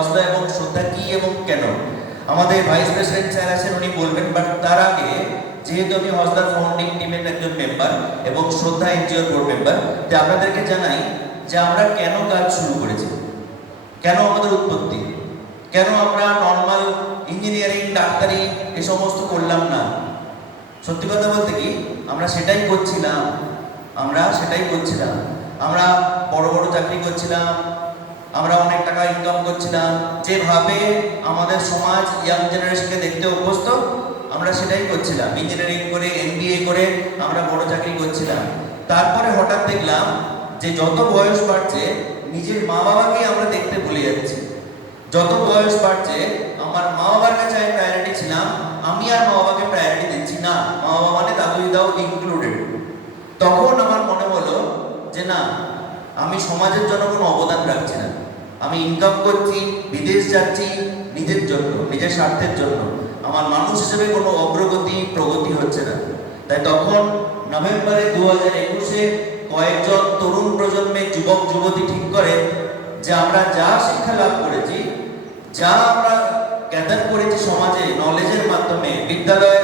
হজলা এবং শ্রদ্ধা কি এবং কেন? আমাদের ভাইস প্রেসিডেন্ট স্যার আছেন, উনি বলবেন, বাট তার আগে যেহেতু আমি হজলার ফাউন্ডিং টিমের একজন মেম্বার এবং শ্রদ্ধা এনজিওর বোর্ড মেম্বার তো আপনাদেরকে জানাই যে আমরা কেন কাজ শুরু করেছি? কেন আমাদের উৎপত্তি? কেন আমরা নর্মাল ইঞ্জিনিয়ারিং ডাক্তারি এ সমস্ত করলাম না? সত্যি কথা বলতে কি, আমরা সেটাই করছিলাম। আমরা সেটাই করছিলাম। আমরা বড় বড় চাকরি করছিলাম আমরা অনেক টাকা ইনকাম করছিলাম। যেভাবে আমাদের সমাজ ইয়াং জেনারেশনকে দেখতে অভ্যস্ত, আমরা সেটাই করছিলাম। ইঞ্জিনিয়ারিং করে এমবিএ করে আমরা বড় চাকরি করছিলাম। তারপরে হঠাৎ দেখলাম যে যত বয়স বাড়ছে, নিজের মা বাবাকে আমরা দেখতে ভুলে যাচ্ছি। যত বয়স বাড়ছে, আমার মা বাবার কাছে আমি প্রায়োরিটি ছিলাম, আমি আর মা বাবাকে প্রায়োরিটি দিচ্ছি না। মা বাবা মানে দাদু দিদাও ইনক্লুডেড তখন আমার মনে হলো যে না আমি সমাজের জন্য কোনো অবদান রাখছি না। আমি ইনকাম করছি, বিদেশ যাচ্ছি, নিজের জন্য, নিজের স্বার্থের জন্য। আমার মানুষ হিসেবে কোনো অগ্রগতি, প্রগতি হচ্ছে না। তাই তখন নভেম্বরে দু হাজার একুশে কয়েকজন তরুণ প্রজন্মের যুবক, যুবতী ঠিক করে যে আমরা যা শিক্ষা লাভ করেছি, যা আমরা গ্যাদার করেছি সমাজে নলেজের মাধ্যমে, বিদ্যালয়ে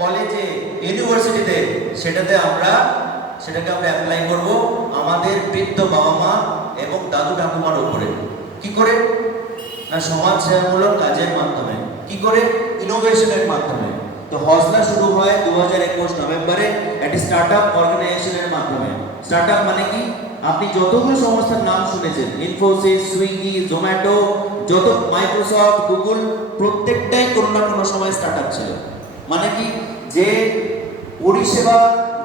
কলেজে ইউনিভার্সিটিতে সেটাতে আমরা সেটাকে আমরা অ্যাপ্লাই করব আমাদের বৃদ্ধ বাবা মা এবং দাদু ঠাকুমার উপরে। কি করে? না, সমাজ সেবামূলক কাজের মাধ্যমে। কি করে? ইনোভেশনের মাধ্যমে। তো হজলা শুরু হয় দু হাজার একুশ নভেম্বরে একটি স্টার্ট আপ অর্গানাইজেশনের মাধ্যমে। স্টার্ট আপ মানে কি? আপনি যতগুলো সংস্থার নাম শুনেছেন ইনফোসিস সুইগি জোম্যাটো যত মাইক্রোসফট গুগল প্রত্যেকটাই কোনো না কোনো সময় স্টার্ট আপ ছিল। মানে কি? যে পরিষেবা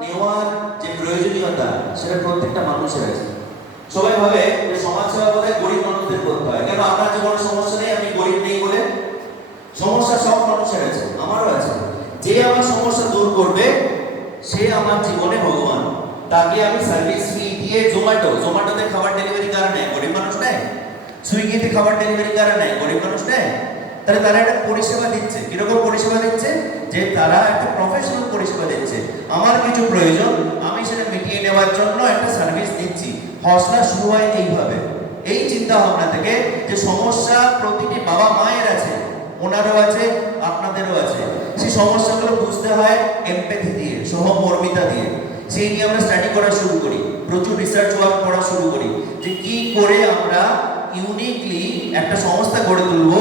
নেওয়ার যে প্রয়োজনীয়তা, সেটা প্রত্যেকটা মানুষের আছে। সবাই ভাবে যে সমাজ সেবা গরিব মানুষদের করতে হয়। কেন? আপনার যে কোনো সমস্যা নেই আমি গরিব নেই বলে? সমস্যা সব মানুষের আছে, আমারও আছে। যে আমার সমস্যা দূর করবে, সে আমার জীবনে ভগবান। তাকে আমি সার্ভিস ফি দিয়ে জোম্যাটো, জোম্যাটোতে খাবার ডেলিভারি কারা নেয়? গরিব মানুষ নেয়? সুইগিতে খাবার ডেলিভারি কারা নেয়? গরিব মানুষ নেয়? তাহলে তারা একটা পরিষেবা দিচ্ছে। কীরকম পরিষেবা দিচ্ছে? যে তারা একটা প্রফেশনাল পরিষেবা দিচ্ছে। আমার কিছু প্রয়োজন, আমি সেটা মিটিয়ে নেওয়ার জন্য একটা সার্ভিস দিচ্ছি। হসলা শুরু হয় এইভাবে। এই চিন্তা ভাবনা থেকে যে সমস্যা প্রতিটি বাবা মায়ের আছে, ওনারও আছে, আপনাদেরও আছে। সেই সমস্যাগুলো বুঝতে হয় এমপ্যাথি দিয়ে, সহমর্মিতা দিয়ে। সেই নিয়ে আমরা স্টাডি করা শুরু করি। প্রচুর রিসার্চ ওয়ার্ক করা শুরু করি। যে কি করে আমরা ইউনিকলি একটা সংস্থা গড়ে তুলব,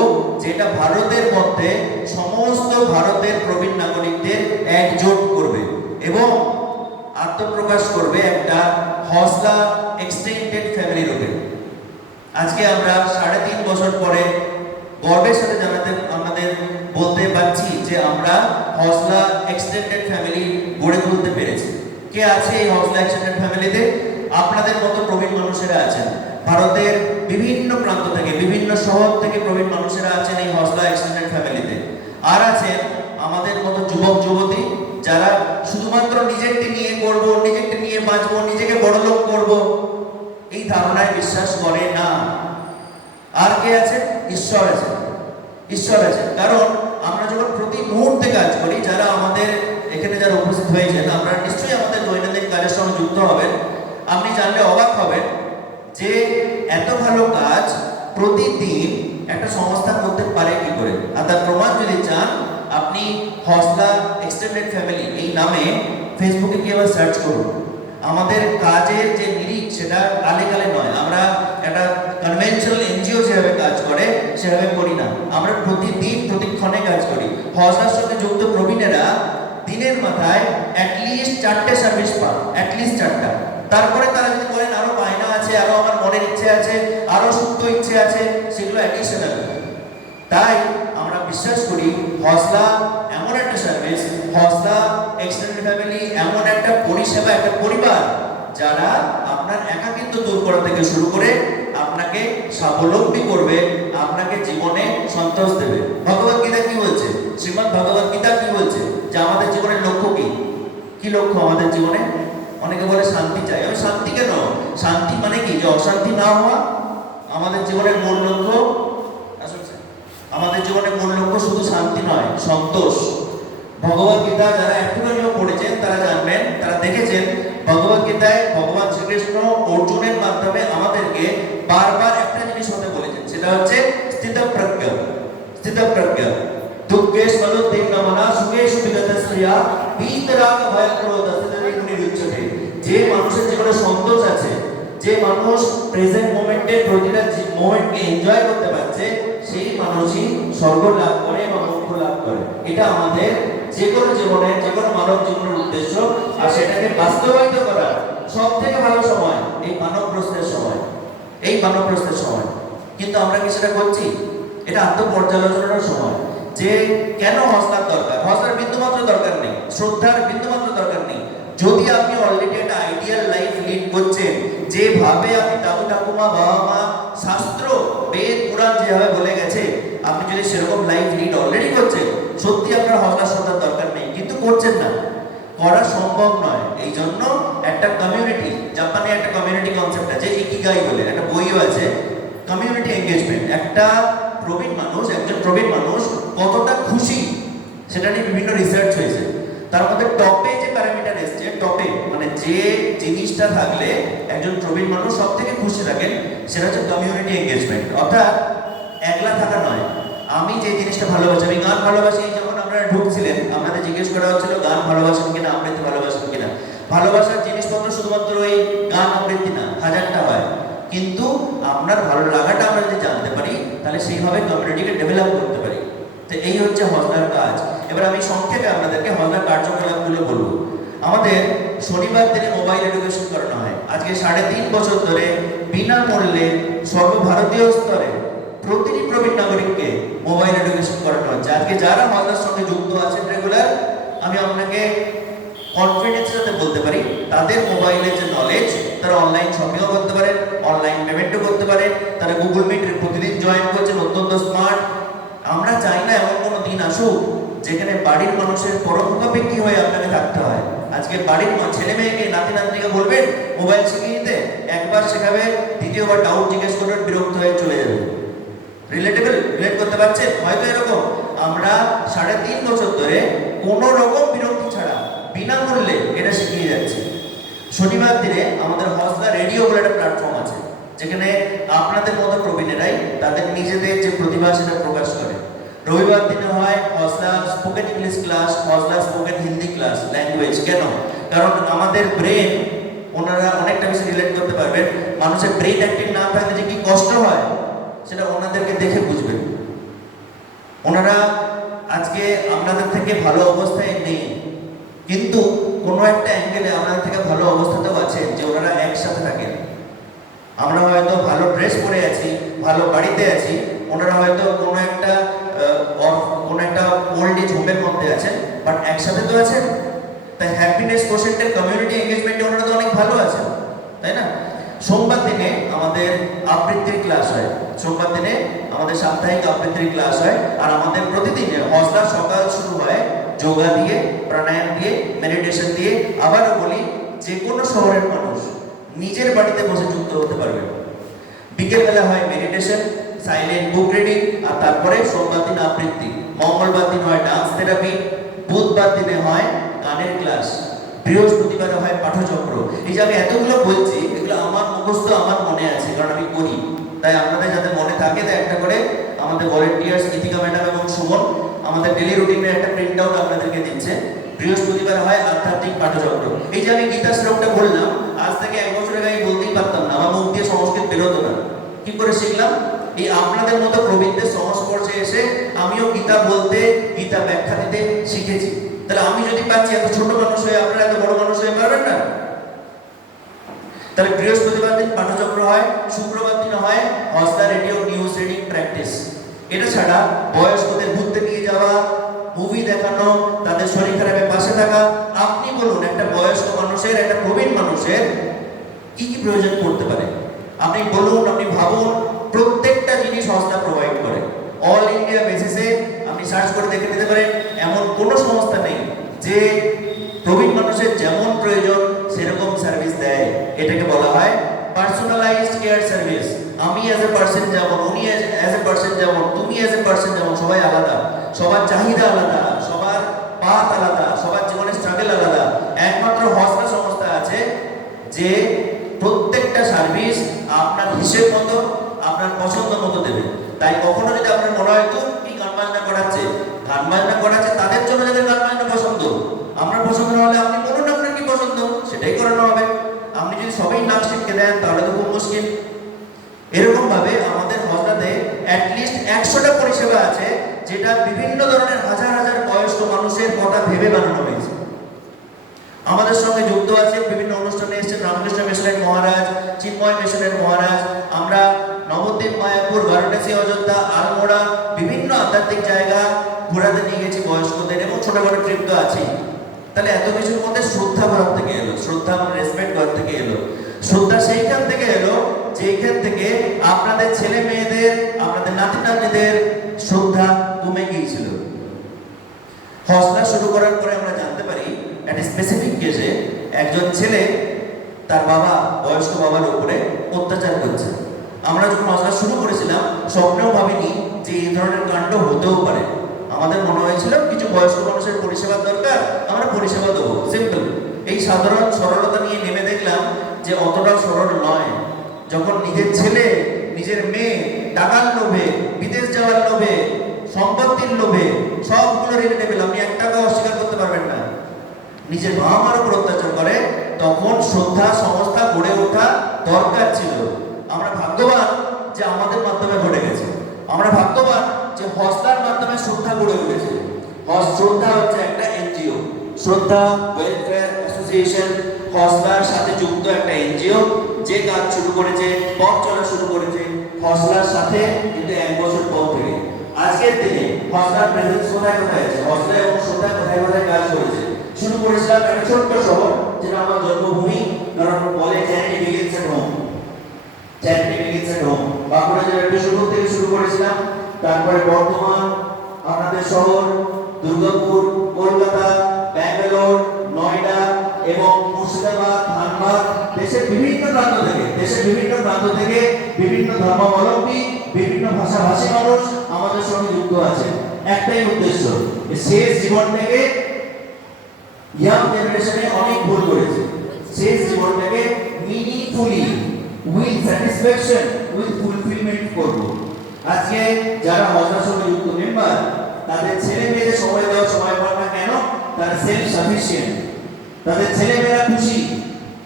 যেটা ভারতের মধ্যে সমস্ত ভারতের প্রবীণ নাগরিকদের একজোট করবে এবং আত্মপ্রকাশ করবে একটা হসলা এক্সটেন্ডেড ফ্যামিলি রূপে। আজকে আমরা সাড়ে তিন বছর পরে গর্বের সাথে জানাতে, আমাদের বলতে পারছি যে আমরা হসলা এক্সটেন্ডেড ফ্যামিলি গড়ে তুলতে পেরেছি। কে আছে এই হসলা এক্সটেন্ডেড ফ্যামিলিতে আপনাদের মতো প্রবীণ মানুষেরা আছেন। ভারতের বিভিন্ন প্রান্ত থেকে, বিভিন্ন শহর থেকে প্রবীণ মানুষেরা আছেন এই হসলা এক্সটেন্ডেড ফ্যামিলিতে আর আছেন আমাদের মতো যুবক, যুবতী, যারা শুধুমাত্র নিজেরটি নিয়ে করব, নিজেরটি নিয়ে বাঁচবো, নিজেকে বড়লোক করব, এই ধারণায় বিশ্বাস করে না। আর কে আছে? ঈশ্বর আছে। ঈশ্বর আছে। কারণ আমরা যখন প্রতি মুহূর্তে কাজ করি, যারা আমাদের এখানে যারা উপস্থিত হয়েছেন, আপনারা নিশ্চয়ই আমাদের দৈনন্দিন কাজের সঙ্গে যুক্ত হবেন। আপনি জানলে অবাক হবেন যে এত ভালো কাজ প্রতিদিন একটা সংস্থা করতে পারে কি করে? আর তার প্রমাণ যদি চান, আপনি হসলা এক্সটেন্ডেড ফ্যামিলি, এই নামে ফেসবুকে গিয়ে আবার সার্চ করুন। আমাদের কাজের যে নিরিখ, সেটা কালে কালে নয়। আমরা একটা কনভেনশনাল এনজিও যেভাবে কাজ করে, সেভাবে করি না। আমরা প্রতিদিন প্রতিক্ষণে কাজ করি। হজলার সঙ্গে যুক্ত প্রবীণেরা দিনের মাথায় অ্যাটলিস্ট চারটে সার্ভিস পান অ্যাটলিস্ট চারটা। তারপরে তারা আছে আরও আমার মনের ইচ্ছে আছে, আরও সুপ্ত ইচ্ছে আছে, সেগুলো অ্যাডিশনাল তাই আমরা বিশ্বাস করি হসলা এমন একটা সার্ভিস হসলা এক্সটেন্ডেড ফ্যামিলি এমন একটা পরিষেবা, একটা পরিবার যারা আপনার একাকিত্ব দূর করা থেকে শুরু করে আপনাকে স্বাবলম্বী করবে, আপনাকে জীবনে সন্তোষ দেবে। ভগবত গীতা কি বলছে? শ্রীমদ ভগবত গীতা কি বলছে? যে আমাদের জীবনের লক্ষ্য কি? কি লক্ষ্য আমাদের জীবনে? অনেকে বলে শান্তি চাই। আমি শান্তি কেন? শান্তি মানে কি? যে অশান্তি না হওয়া আমাদের জীবনের মূল লক্ষ্য আমাদের জীবনের মূল লক্ষ্য শুধু শান্তি নয়, সন্তোষ। ভগবত গীতা যারা একটুখানিও পড়েছেন, তারা জানবেন, তারা দেখেছেন ভগবত গীতায় ভগবান শ্রীকৃষ্ণ অর্জুনের মাধ্যমে আমাদেরকে বারবার একটা জিনিস হতে বলেছেন, সেটা হচ্ছে স্থিতপ্রজ্ঞ। স্থিতপ্রজ্ঞ। দুঃখে স্মরণ দিন নমনা সুখে সুবিধা শ্রিয়া ভীতরাগ ভয় ক্রোধ স্থিত মানুষ প্রেজেন্ট মোমেন্টে প্রতিটা মোমেন্টকে এনজয় করতে পারছে, সেই মানুষই স্বর্গ লাভ করে এবং মোক্ষ লাভ করে। এটা আমাদের যে কোনো জীবনের যে কোনো মানব জীবনের উদ্দেশ্য, আর সেটাকে বাস্তবায়িত করার সব থেকে ভালো সময় এই মানব প্রশ্নের সময়। এই মানব প্রশ্নের সময়। কিন্তু আমরা কি সেটা করছি? এটা আত্মপর্যালোচনার সময়। যে কেন হস্তার দরকার? হস্তার বিন্দুমাত্র দরকার নেই। শ্রদ্ধার বিন্দুমাত্র দরকার নেই। যদি আপনি অলরেডি করছেন। যেভাবে আপনি দাদু ঠাকুমা বাবা মা শাস্ত্র, বেদ, পুরাণ যেভাবে বলে গেছে, আপনি যদি সেরকম লাইফ লিড অলরেডি করছেন, সত্যি আপনার হস্তার শ্রদ্ধার দরকার নেই, কিন্তু করছেন না। করা সম্ভব নয়। এই জন্য একটা কমিউনিটি জাপানে একটা কমিউনিটি কনসেপ্ট আছে, ইকিগাই বলে, একটা বইও আছে কমিউনিটি এঙ্গেজমেন্ট একটা প্রবীণ মানুষ, একজন প্রবীণ মানুষ কতটা খুশি, সেটা নিয়ে বিভিন্ন রিসার্চ হয়েছে। তার মধ্যে টপে যে জিনিসটা থাকলে একজন প্রবীণ মানুষ সব থেকে খুশি থাকেন, সেটা হচ্ছে কমিউনিটি এঙ্গেজমেন্ট অর্থাৎ একলা থাকা নয়। আমি যে জিনিসটা ভালোবাসি, আমি গান ভালোবাসি যখন আপনারা ঢুকছিলেন, আপনাদের জিজ্ঞেস করা হচ্ছিল, গান ভালোবাসেন কিনা, আবৃত্তি ভালোবাসেন কিনা? ভালোবাসার জিনিসপত্র শুধুমাত্র ওই গান, আবৃত্তি না, হাজারটা হয়। কিন্তু আপনার ভালো লাগাটা আমরা যদি জানতে পারি, তাহলে সেইভাবে কমিউনিটিকে ডেভেলপ করতে পারি। তো এই হচ্ছে হজলার কাজ। এবার আমি সংক্ষেপে আপনাদেরকে হজলার কার্যকলাপগুলো বলব। আমাদের শনিবার দিনে মোবাইল এডুকেশন করানো হয়। আজকে সাড়ে তিন বছর ধরে বিনামূল্যে সর্বভারতীয় স্তরে প্রতিটি প্রবীণ নাগরিককে মোবাইল এডুকেশন করানো হচ্ছে। আজকে যারা হজলার সঙ্গে যুক্ত আছেন রেগুলার আমি আপনাকে কনফিডেন্সের সাথে বলতে পারি, তাদের মোবাইলের যে নলেজ তারা অনলাইন শপিংও করতে পারেন অনলাইন পেমেন্টও করতে পারেন, তারা গুগল মিট প্রতিদিন জয়েন করছেন, অত্যন্ত স্মার্ট আমরা চাই না এমন কোনো দিন আসুক যেখানে বাড়ির মানুষের পরমুখাপেক্ষী হয়ে আপনাকে থাকতে হয়। আজকে বাড়ির ছেলে মেয়েকে নাতি নাতনিকে বলবেন, মোবাইল শিখিয়ে দিতে একবার শেখাবে, দ্বিতীয়বার ডাউট জিজ্ঞেস করবেন, বিরক্ত হয়ে চলে যাবে। রিলেটেবল রিলেট করতে পারছেন? হয়তো এরকম। আমরা সাড়ে তিন বছর ধরে কোনো রকম বিরক্তি ছাড়া, বিনামূল্যে এটা শিখিয়ে যাচ্ছি। শনিবার দিনে আমাদের হসলা রেডিও বলে একটা প্ল্যাটফর্ম আছে, যেখানে আপনাদের মতো প্রবীণেরাই তাদের নিজেদের যে প্রতিভা সেটা প্রকাশ করে। রবিবার দিনে হয় Hausla spoken English class Hausla spoken Hindi language কেন? কারণ আমাদের ব্রেন ওনারা অনেকটা বেশি রিলেট করতে পারবেন মানুষের ব্রেন অ্যাক্টিভ না থাকলে যে কি কষ্ট হয়, সেটা ওনাদেরকে দেখে বুঝবেন ওনারা আজকে আপনাদের থেকে ভালো অবস্থায় নেই। কিন্তু কোনো একটা অ্যাঙ্গেলে আপনাদের থেকে ভালো অবস্থাতেও আছেন যে ওনারা একসাথে থাকেন। আমরা হয়তো ভালো ড্রেস পরে আছি, ভালো বাড়িতে আছি, ওনারা হয়তো কোনো একটা কোনো একটা ওল্ড এজ হোমের মধ্যে আছেন বাট একসাথে তো আছেন। তাই হ্যাপিনেস কোশেন্টের কমিউনিটি এঙ্গেজমেন্টে ওনারা তো অনেক ভালো আছেন, তাই না? সোমবার দিনে আমাদের আবৃত্তির ক্লাস হয়। সোমবার দিনে আমাদের সাপ্তাহিক আবৃত্তির ক্লাস হয় আর আমাদের প্রতিদিনে হজলা সকাল শুরু হয়, যোগা দিয়ে, প্রাণায়াম দিয়ে মেডিটেশন দিয়ে। আবারও বলি যে কোনো শহরের মানুষ নিজের বাড়িতে বসে যুক্ত হতে পারবে। বিকেলবেলা হয় মেডিটেশন সাইলেন্ট বুক রিডিং আর তারপরে সোমবার দিন আবৃত্তি। মঙ্গলবার দিন হয় ডান্স থেরাপি বুধবার দিনে হয় গানের ক্লাস, বৃহস্পতিবারে হয় পাঠচক্র। এই যে আমি এতগুলো বলছি, এগুলো আমার মুখস্থ আমার মনে আছে, কারণ আমি করি। তাই আপনাদের যাতে মনে থাকে, তাই একটা করে আমাদের ভলেন্টিয়ার্স গীতিকা ম্যাডাম এবং সুমন, আমাদের ডেলি রুটিনের একটা প্রিন্ট আউট আপনাদেরকে দিচ্ছে। বৃহস্পতিবার হয় আধ্যাত্মিক পাঠচক্র। এই যে আমি গীতা শ্লোকটা বললাম, আজ থেকে এক বছর আগে আমি বলতেই পারতাম না, আমার মুখ দিয়ে সংস্কৃত বেরোতো না। কি করে শিখলাম? এই আপনাদের মতো প্রবীণদের সংস্পর্শে এসে আমিও গীতা বলতে, গীতা ব্যাখ্যা দিতে শিখেছি। তাহলে আমি যদি পাচ্ছি এত ছোট মানুষ হয়ে, আপনারা এত বড় মানুষ হয়ে পারবেন না? তাহলে বৃহস্পতিবার দিন পাঠচক্র হয়, শুক্রবার দিন হয় হসদা রেডিও নিউজ রিডিং প্র্যাকটিস এটা ছাড়া বয়স্কদের ঘুরতে নিয়ে যাওয়া মুভি দেখানো, তাদের শরীর খারাপের পাশে থাকা, আপনি বলুন একটা বয়স্ক মানুষের, একটা প্রবীণ মানুষের কি কি প্রয়োজন পড়তে পারে? আপনি বলুন, আপনি ভাবুন, প্রত্যেকটা জিনিস সংস্থা প্রোভাইড করে। অল ইন্ডিয়া বেসিসে আপনি সার্চ করে দেখে নিতে পারেন। এমন কোনো সংস্থা নেই যে প্রবীণ মানুষের যেমন প্রয়োজন সেরকম সার্ভিস দেয়। এটাকে বলা হয় পার্সোনালাইজড কেয়ার সার্ভিস আমি অ্যাজ এ পার্সন যেমন, উনি অ্যাজ এ পার্সন যেমন, তুমি অ্যাজ এ পার্সন যেমন, সবাই আলাদা। সবার চাহিদা আলাদা, সবার পাত আলাদা, সবার জীবনের স্ট্রাগল আলাদা। একমাত্র হসপিটাল সংস্থা আছে যে প্রত্যেকটা সার্ভিস আপনার হিসেব মতো, আপনার পছন্দ মতো দেবে। তাই কখনো যদি আপনার মনে হয় তো কি গান বাজনা করাচ্ছে গান বাজনা করাচ্ছে তাদের জন্য যাদের গান বাজনা পছন্দ আমরা পছন্দ না হলে আপনি বলুন আপনার কি পছন্দ সেটাই করানো হবে আপনি যদি সবাই নাচ শিখতে দেন তাহলে তো খুব মুশকিল একশোটা পরিষেবা আছে যেটা বিভিন্ন ধরনের হাজার হাজার বয়স্ক মানুষের কথা ভেবে বানানো হয়েছে আমাদের সঙ্গে যুক্ত আছেন বিভিন্ন অনুষ্ঠানে এসেছেন রামকৃষ্ণ মিশনের মহারাজ চিন্ময় মিশনের মহারাজ আমরা নবদ্বীপ মায়াপুর বারাণসী অযোধ্যা আলমোড়া বিভিন্ন আধ্যাত্মিক জায়গা ঘোরাতে নিয়ে গেছি বয়স্কদের এবং ছোটখাটো ট্রিপ তো আছেই তাহলে এত কিছুর মধ্যে শ্রদ্ধা ঘর থেকে এলো, শ্রদ্ধা মানে রেসপেক্ট ঘর থেকে এলো। শ্রদ্ধা সেইখান থেকে এলো যেখান থেকে আপনাদের ছেলে মেয়েদের, আপনাদের নাতি নাতনিদের শ্রদ্ধা কমে গিয়েছিল। হসলা শুরু করার পরে আমরা জানতে পারি, একটা স্পেসিফিক কেসে একজন ছেলে তার বাবা, বয়স্ক বাবার উপরে অত্যাচার করছে। আমরা যখন হসলা শুরু করেছিলাম, স্বপ্নেও ভাবিনি যে এই ধরনের কাণ্ড হতেও পারে। আমাদের মনে হয়েছিল কিছু বয়স্ক মানুষের পরিষেবার দরকার, আমরা পরিষেবা দেবো। সিম্পল এই সাধারণ সরলতা নিয়ে নেমে দেখলাম যে অতটা সরল নয়। যখন নিজের ছেলে, নিজের মেয়ে, টাকার লোভে, বিদেশ যাওয়ার লোভে, সম্পত্তির লোভে, সবগুলো রিলেটেবল আপনি এক টাকা অস্বীকার করতে পারবেন না। নিজের বাবা মার উপর অত্যাচার করে, তখন শ্রদ্ধা সংস্থা গড়ে ওঠা দরকার ছিল আমরা ভাগ্যবান যে আমাদের মাধ্যমে ঘটে গেছে আমরা ভাগ্যবান যে হস্তার মাধ্যমে শ্রদ্ধা গড়ে উঠেছে হস শ্রদ্ধা হচ্ছে একটা এনজিও। শ্রদ্ধা ওয়েলফেয়ার অ্যাসোসিয়েশন হসলার সাথে যুক্ত একটা এনজিও যে কাজ শুরু করেছে পথ চলা শুরু করেছে হসলার সাথে কিন্তু এক বছর পর থেকে। আজকের দিনে হসলার প্রেজেন্স কোথায় কোথায় আছে? হসলা এবং শ্রদ্ধা কোথায় কোথায় কাজ করেছে? শুরু করেছিলাম একটা ছোট্ট শহর যেটা আমার জন্মভূমি কারণ বলে charity begins at home. Charity begins at home. Bankura জেলার বিষ্ণুপুর থেকে শুরু করেছিলাম। তারপরে বর্ধমান আপনাদের শহর দুর্গাপুর, কলকাতা, ব্যাঙ্গালোর, নয়ডা এবং মুর্শিদাবাদ, ধানবাদ, দেশের বিভিন্ন প্রান্ত থেকে, দেশের বিভিন্ন প্রান্ত থেকে বিভিন্ন ধর্মাবলম্বী, বিভিন্ন ভাষাভাষী মানুষ আমাদের সঙ্গে যুক্ত আছে একটাই উদ্দেশ্য শেষ জীবনটাকে ইয়াং জেনারেশনে অনেক ভুল করেছে। শেষ জীবনটাকে meaningfully with satisfaction with fulfilment করব। আজকে যারা হজরার সঙ্গে যুক্ত মেম্বার তাদের ছেলে মেয়েদের সময় দেওয়ার সময় পায় না কেন? তারা সেলফ সাফিসিয়েন্ট তাদের ছেলে মেয়েরা খুশি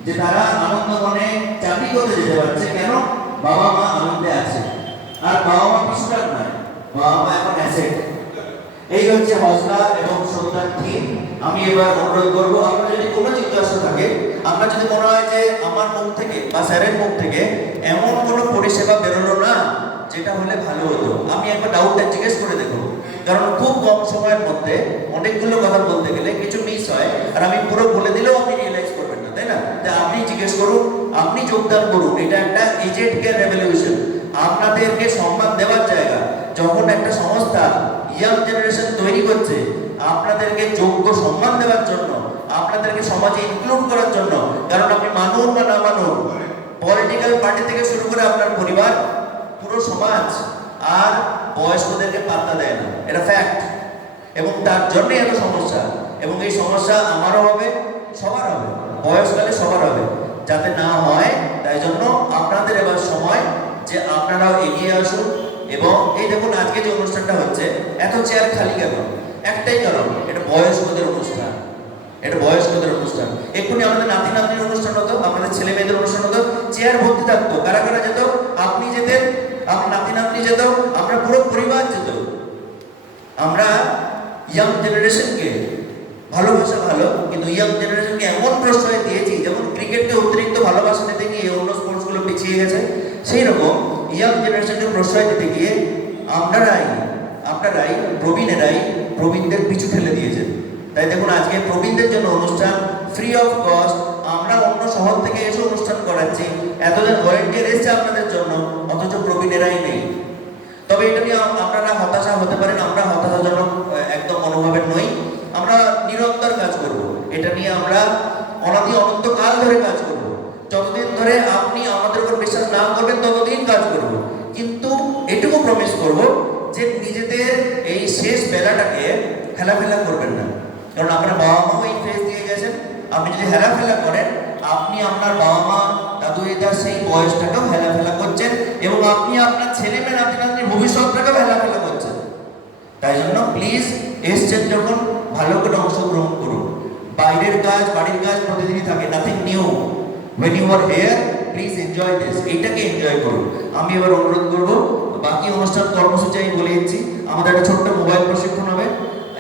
যে তারা আনন্দ মনে চাকরি করতে যেতে পারছে। কেন? বাবা মা আনন্দে আছে। আর বাবা মা পিছুটাক নয় বাবা মা এখন অ্যাসেট এই হচ্ছে হজলা এবং শ্রদ্ধার থিম আমি এবার অনুরোধ করব, আপনার যদি কোনো জিজ্ঞাসা থাকে আপনার যদি মনে হয় যে আমার মুখ থেকে বা স্যারের মুখ থেকে এমন কোনো পরিষেবা বেরোলো না, যেটা হলে ভালো হতো। আমি একবার ডাউটটা জিজ্ঞেস করে দেখব। কারণ খুব কম সময়ের মধ্যে অনেকগুলো কথা বলতে গেলে কিছু মিস হয়, আর আমি পুরো বলে দিলেও আপনি রিয়েলাইজ করবেন না, তাই না? তা আপনি জিজ্ঞেস করুন, আপনি যোগদান করুন, এটা একটা এজেন্ট কেয়ার রেভলিউশন আপনাদেরকে সম্মান দেওয়ার জায়গা। যখন একটা সংস্থা ইয়াং জেনারেশন তৈরি করছে, আপনাদেরকে যোগ্য সম্মান দেওয়ার জন্য, আপনাদেরকে সমাজে ইনক্লুড করার জন্য, কারণ আপনি মানুন বা না মানুন পলিটিক্যাল পার্টি থেকে শুরু করে আপনার পরিবার, পুরো সমাজ, আর বয়স্কদেরকে পাত্তা দেয় না। এটা ফ্যাক্ট এবং তার জন্যই এত সমস্যা। এবং এই সমস্যা আমারও হবে, সবার হবে। বয়সকালে সবার হবে। যাতে না হয়, তাই জন্য আপনাদের এবার সময় যে আপনারাও এগিয়ে আসুন। এবং এই দেখুন, আজকে যে অনুষ্ঠানটা হচ্ছে, এত চেয়ার খালি কেন? একটাই কারণ, এটা বয়স্কদের অনুষ্ঠান। এটা বয়স্কদের অনুষ্ঠান। এক্ষুনি আমাদের নাতি নাতনির অনুষ্ঠান হতো, আমাদের ছেলে মেয়েদের অনুষ্ঠান হতো। চেয়ার ভর্তি থাকতো। কারা কারা যেত? আপনি যেতেন আপনার নাতি নাতনি যেত, আমরা পুরো পরিবার যেত। আমরা ইয়াং জেনারেশনকে ভালোবাসা ভালো কিন্তু ইয়াং জেনারেশনকে এমন প্রশ্রয় দিয়েছি, যেমন ক্রিকেটকে অতিরিক্ত ভালোবাসা দিতে গিয়ে অন্য স্পোর্টসগুলো পিছিয়ে গেছে, সেই রকম ইয়াং জেনারেশনকে প্রশ্রয় দিতে গিয়ে আপনারাই আপনারাই, প্রবীণেরাই প্রবীণদের পিছু ঠেলে দিয়েছেন। তাই দেখুন, আজকে প্রবীণদের জন্য অনুষ্ঠান ফ্রি অফ কস্ট আমরা অন্য শহর থেকে এসে অনুষ্ঠান করাচ্ছি। এতজন ভলেন্টিয়ার এসছে আপনাদের জন্য, অথচ প্রবীণেরাই নেই। তবে এটা নিয়ে আপনারা হতাশা হতে পারেন, আমরা হতাশাজনক একদম মনোভাবের নই। আমরা নিরন্তর কাজ করব। এটা নিয়ে আমরা অনাদি অনন্তকাল ধরে কাজ করব। যতদিন ধরে আপনি আমাদের উপর বিশ্বাস না করবেন, ততদিন কাজ করব। কিন্তু এটুকু প্রমিস করব যে নিজেদের এই শেষ বেলাটাকে হেলাফেলা করবেন না। কারণ আপনার বাবা মাও এই ফেস দিয়ে গেছেন। আপনি যদি হেলাফেলা করেন আপনি আপনার বাবা মা, দাদু দিদার সেই বয়সটাকেও হেলাফেলা করছেন এবং আপনি আপনার ছেলে মেয়ে নাতি নাতনির ভবিষ্যৎটাকেও হেলাফেলা করছেন। তাই জন্য প্লিজ এসছেন যখন ভালো করে অংশগ্রহণ করুন। বাইরের কাজ, বাড়ির কাজ প্রতিদিনই থাকে nothing new when you are here please enjoy this এইটাকে এনজয় করুন। আমি এবার অনুরোধ করব, বাকি অনুষ্ঠান কর্মসূচি আমি বলে দিচ্ছি। আমাদের একটা ছোট্ট মোবাইল প্রশিক্ষণ হবে।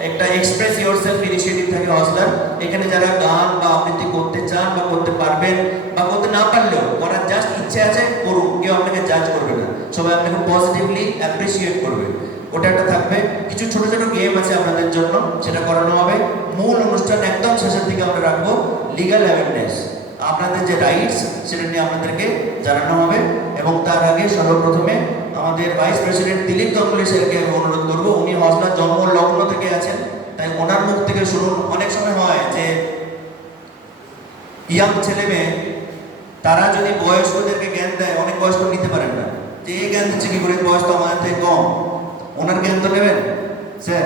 একটা এক্সপ্রেস ইয়োর সেলফ ইনিশিয়েটিভ থাকে হসলার এখানে যারা গান বা আবৃত্তি করতে চান বা করতে পারবেন বা করতে না পারলেও করার জাস্ট ইচ্ছে আছে, করুন। কেউ আপনাকে জাজ করবে না। সবাই আপনাকে পজিটিভলি অ্যাপ্রিসিয়েট করবে। ওটা একটা থাকবে। কিছু ছোট ছোট গেম আছে আপনাদের জন্য। সেটা করানো হবে। মূল অনুষ্ঠান একদম শেষের দিকে আমরা রাখব। লিগাল অ্যাওয়ারনেস আপনাদের যে রাইটস সেটা নিয়ে আপনাদেরকে জানানো হবে এবং তার আগে সর্বপ্রথমে আমাদের ভাইস প্রেসিডেন্ট দিলীপ গাঙ্গুলি স্যারকে আমি অনুরোধ করব। উনি হজলার জন্ম লগ্ন থেকে আছেন। তাই ওনার মুখ থেকে শুনুন। অনেক সময় হয় যে ইয়াং ছেলে মেয়ে, তারা যদি বয়স্কদেরকে জ্ঞান দেয়, অনেক বয়স্ক নিতে পারেন না। যে জ্ঞান দিচ্ছে কি করে? বয়স তো আমাদের থেকে কম। ওনার জ্ঞান তো নেবেন? স্যার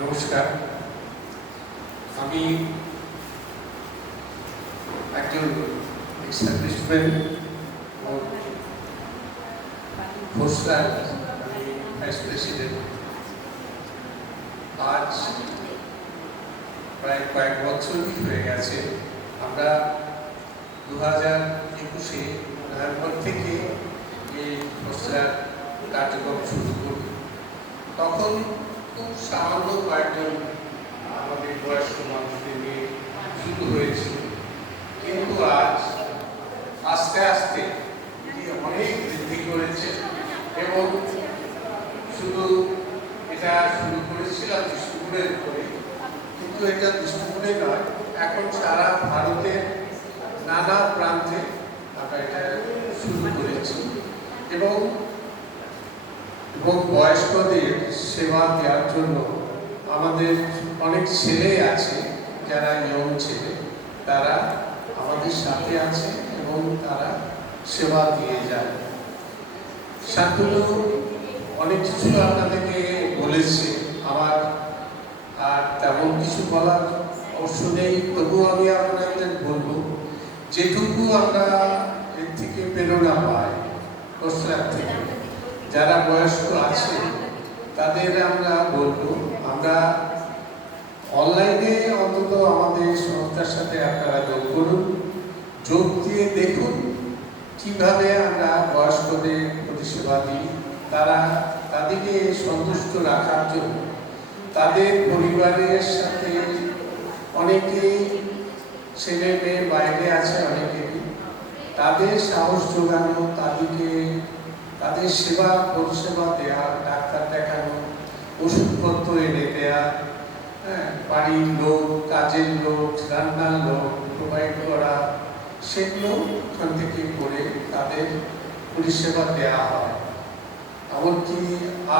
নমস্কার আমি একজন এস্টাবলিশমেন্ট খোসলার আমি ভাইস প্রেসিডেন্ট আজ প্রায় কয়েক বছরই হয়ে গেছে আমরা দু হাজার একুশে নভেম্বর থেকে এই খোসলার কার্যক্রম শুরু করি তখন খুব সামান্য কয়েকজন আমাদের বয়স্ক মানুষদের নিয়ে শুরু হয়েছিল কিন্তু আজ আস্তে আস্তে এটি অনেক বৃদ্ধি করেছে এবং শুধু এটা শুরু করেছিলাম বিষ্ণুপুরের করে কিন্তু এটা বিষ্ণুপুরে নয়, এখন সারা ভারতের নানা প্রান্তে আমরা এটা শুরু করেছি। এবং এবং বয়স্কদের সেবা দেওয়ার জন্য আমাদের অনেক ছেলে আছে, যারা ইয়ং ছেলে, তারা আমাদের সাথে আছে এবং তারা সেবা দিয়ে যায়। শান্তনু অনেক কিছু আপনাদেরকে বলেছে, আমার আর তেমন কিছু বলার অবশ্য নেই, তবুও আমি আপনাদের বলব, যেটুকু আমরা এর থেকে প্রেরণা পাই কোসলার থেকে। যারা বয়স্ক আছে, তাদের আমরা বলব, আমরা অনলাইনে অন্তত আমাদের সংস্থার সাথে আপনারা যোগ করুন। যোগ দিয়ে দেখুন কীভাবে আমরা বয়স্কদের পরিষেবা দিই, তারা তাদেরকে সন্তুষ্ট রাখার জন্য। তাদের পরিবারের সাথে অনেকেই ছেলে মেয়ে বাইরে আছে অনেকেরই তাদের সাহস যোগানো তাদেরকে তাদের সেবা, পরিষেবা দেওয়া ডাক্তার দেখানো, ওষুধপত্র এনে দেয়া হ্যাঁ বাড়ির লোক, কাজের লোক, রান্নার লোক প্রোভাইড করা, সেগুলো ওখান থেকে করে তাদের পরিষেবা দেওয়া হয়। এমনকি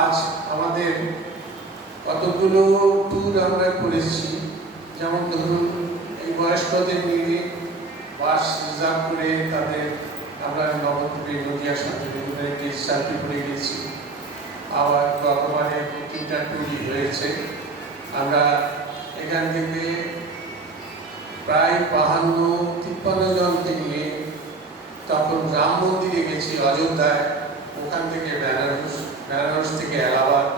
আজ আমাদের কতগুলো ট্যুর আমরা করেছি, যেমন ধরুন এই বয়স্কদের নিয়ে বাস রিজার্ভ করে তাদের আমরা নবদ্বীপে নদিয়ার সাথে সার্ভে করে গেছি আবার গতবারে তিনটা টুরি হয়েছে। আমরা এখান থেকে প্রায় বাহান্ন, তিপ্পান্ন জনকে নিয়ে তখন রাম মন্দিরে গেছি, অযোধ্যায়। ওখান থেকে বেনারস বেনারস থেকে এলাহাবাদ।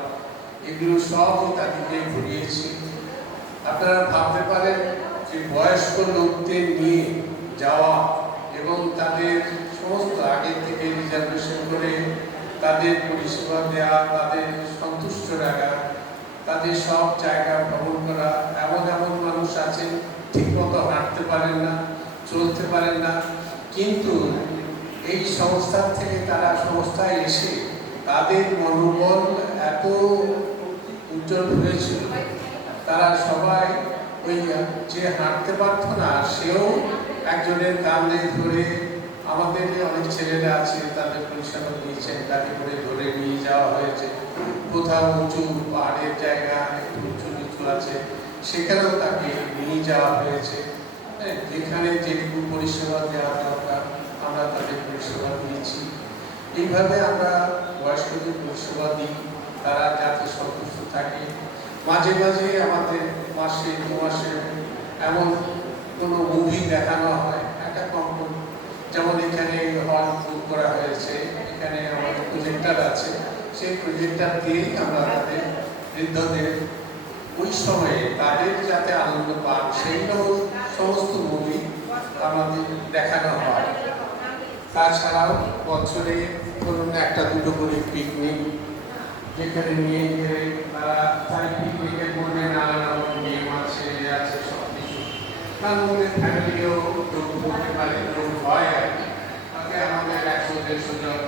এগুলো সব তাদেরকে ঘুরিয়েছি। আপনারা ভাবতে পারেন যে বয়স্ক লোকদের নিয়ে যাওয়া এবং তাদের সমস্ত আগে থেকে রিজার্ভেশন করে তাদের পরিষেবা দেওয়া তাদের সন্তুষ্ট রাখা, তাদের সব জায়গা ভ্রমণ করা, এমন এমন মানুষ আছেন, ঠিকমতো হাঁটতে পারেন না, চলতে পারেন না। কিন্তু এই সংস্থার থেকে তারা সংস্থায় এসে তাদের মনোবল এত উজ্জ্বল হয়েছিল, তারা সবাই ওই যে হাঁটতে পারতো না, সেও একজনের কান্দে ধরে আমাদের যে অনেক ছেলেরা আছে তাদের পরিষেবা দিয়েছেন তাকে করে ধরে নিয়ে যাওয়া হয়েছে। কোথাও উঁচু পাহাড়ের জায়গা উঁচু নিচু আছে সেখানেও তাকে নিয়ে যাওয়া হয়েছে। হ্যাঁ, যেখানে যেটুকু পরিষেবা দেওয়া দরকার আমরা তাদের পরিষেবা দিয়েছি। এইভাবে আমরা বয়স্কদের পরিষেবা দিই তারা যাতে সন্তুষ্ট থাকে। মাঝে মাঝে আমাদের মাসে দু মাসে এমন কোনো মুভি দেখানো হয় যেমন এখানে হল বুক করা হয়েছে, এখানে আমাদের প্রজেক্টার আছে, সেই প্রজেক্টার দিয়েই আমরা তাদের বৃদ্ধদের ওই সময়ে তাদের যাতে আনন্দ পান, সেই সমস্ত মুভি আমাদের দেখানো হয়। তাছাড়াও বছরে ধরুন একটা দুটো করে পিকনিক যেখানে নিয়ে গেলে তারা তাই পিকনিকের মধ্যে নানা রকম গেম আছে আছে সব কিছু তার মধ্যে ফ্যামিলিও যোগ করতে পারে যোগ হয় আর কি তাতে আমাদের একশো দেড়শো জন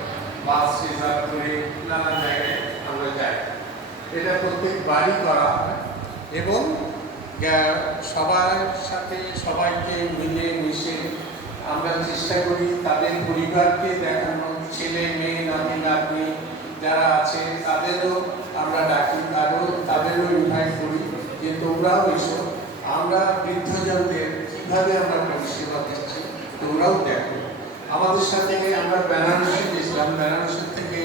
বাস রিজার্ভ করে নানা জায়গায় আমরা যাই। এটা প্রত্যেক বাড়ি করা হয় এবং সবার সাথে সবাইকে মিলে মিশে আমরা চেষ্টা করি তাদের পরিবারকে দেখানো ছেলে মেয়ে, নাতি নাতনি যারা আছে তাদেরও আমরা ডাকি, তাদেরও তাদেরও ইনভাইট করি যে তোমরাও এসো, আমরা বৃদ্ধজনদের কীভাবে আমরা পরিষেবা দিচ্ছি তোমরাও দেখো। আমাদের সাথে আমরা বেনারসি গেছিলাম বেনারসি থেকে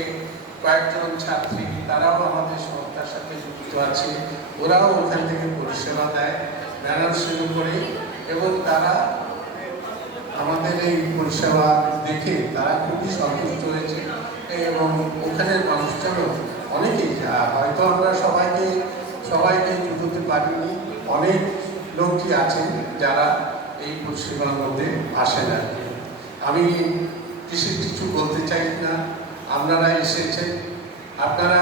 কয়েকজন ছাত্রী, তারাও আমাদের সংস্থার সাথে যুক্ত আছে ওরাও ওখান থেকে পরিষেবা দেয় বেনারসির উপরে এবং তারা আমাদের এই পরিষেবা দেখে তারা খুবই সন্তুষ্ট হয়েছে এবং ওখানের মানুষজনও অনেকেই হয়তো আমরা সবাইকে সবাইকে জুটোতে পারিনি অনেক লোকই আছেন যারা এই পরিষেবার মধ্যে আসেন আর কি। আমি কিছু কিছু বলতে চাই না। আপনারা এসেছেন। আপনারা,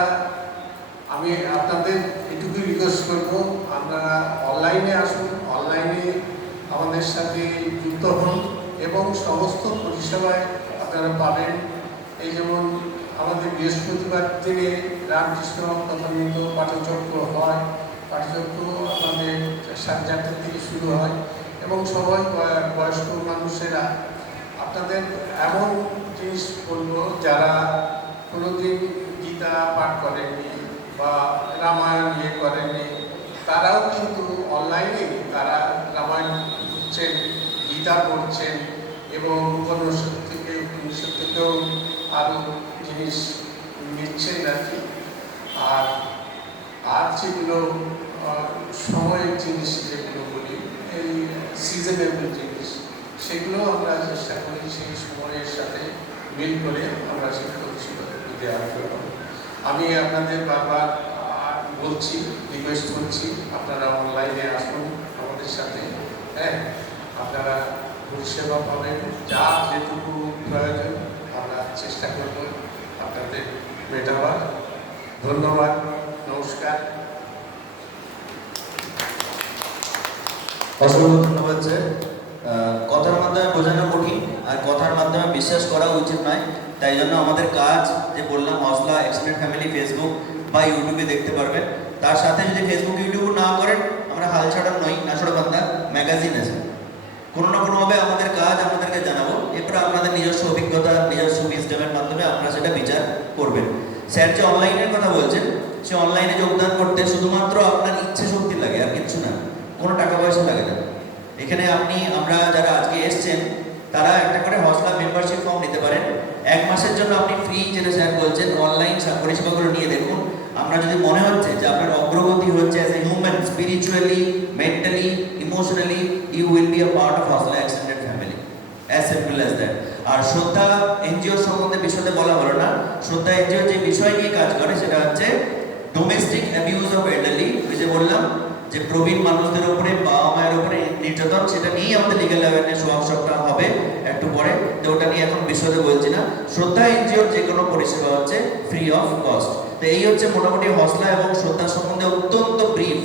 আমি আপনাদের এটুকু রিকোয়েস্ট করব, আপনারা অনলাইনে আসুন অনলাইনে আমাদের সাথে যুক্ত হন এবং সমস্ত পরিষেবায় আপনারা পাবেন। এই যেমন আমাদের বৃহস্পতিবার দিনে রামকৃষ্ণ কথামৃত পাঠচক্র হয়, পাঠচক্র আমাদের সাড়ে চারটার থেকে শুরু হয় এবং সবাই বয়স্ক মানুষেরা আপনাদের এমন জিনিস বলব যারা কোনোদিন গীতা পাঠ করেননি বা রামায়ণ ইয়ে করেনি তারাও কিন্তু অনলাইনে তারা রামায়ণ পড়ছেন, গীতা পড়ছেন এবং উপনিষদ থেকে, উপনিষদ থেকেও আরও জিনিস নিচ্ছেন আর কি। আর আর যেগুলো সময়ের জিনিস যেগুলো বলি, এই সিজনেবল জিনিস। সেগুলো আমরা চেষ্টা করি সেই সময়ের সাথে মিল করে আমরা সেটা পরিষেবা দেওয়ার জন্য। আমি আপনাদের বারবার বলছি রিকোয়েস্ট করছি, আপনারা অনলাইনে আসুন আমাদের সাথে হ্যাঁ? আপনারা পরিষেবা পাবেন, যা যেটুকু প্রয়োজন আমরা চেষ্টা করব আপনাদের মেটাবার। ধন্যবাদ, নমস্কার। অসংখ্য ধন্যবাদ, স্যার। কথার মাধ্যমে বোঝানো কঠিন আর কথার মাধ্যমে বিশ্বাস করা উচিত নয়। তাই জন্য আমাদের কাজ, যে বললাম হসলা এক্সটেন্ড ফ্যামিলি ফেসবুক বা ইউটিউবে দেখতে পারবেন। তার সাথে যদি ফেসবুক ইউটিউব না করেন, আমরা হাল ছাড়া নই নাসড়া বান্দা ম্যাগাজিন আছে কোনো না কোনোভাবে আমাদের কাজ আপনাদেরকে জানাব। এরপরে আপনাদের নিজস্ব অভিজ্ঞতা, নিজস্ব উইজডমের মাধ্যমে আপনারা সেটা বিচার করবেন। স্যার যে অনলাইনের কথা বলছেন, সে অনলাইনে যোগদান করতে শুধুমাত্র আপনার ইচ্ছে শক্তি লাগে আর কিচ্ছু না কোনো টাকা পয়সা লাগে না এখানে আপনি, আমরা যারা আজকে এসছেন, তারা একটা করে হসলা মেম্বারশিপ ফর্ম নিতে পারেন। এক মাসের জন্য আপনি ফ্রি যেটা স্যার বলছেন অনলাইন পরিষেবাগুলো নিয়ে দেখুন। আমরা যদি মনে হচ্ছে যে আপনার অগ্রগতি হচ্ছে as a human spiritually mentally emotionally you will be a part of Hausla extended family as simple as that R Shraddha NGO সম্বন্ধে বিশদে বলা হলো না। শ্রদ্ধা এনজিও যে বিষয় নিয়ে কাজ করে, সেটা হচ্ছে ডোমেস্টিক অ্যাবিউজ অফ এল্ডারলি ওই যে বললাম যে প্রবীণ মানুষদের উপরে, বাবা মায়ের উপরে নির্যাতন, সেটা নিয়েই আমাদের লিগাল অ্যাওয়ারনেস ওয়ার্কশপটা হবে একটু পরে। তো ওটা নিয়ে এখন বিশদে বলছি না। শ্রদ্ধা এনজিওর যে কোনো পরিষেবা হচ্ছে ফ্রি অফ কস্ট তো এই হচ্ছে মোটামুটি হসলা এবং শ্রদ্ধা সম্বন্ধে অত্যন্ত ব্রিফ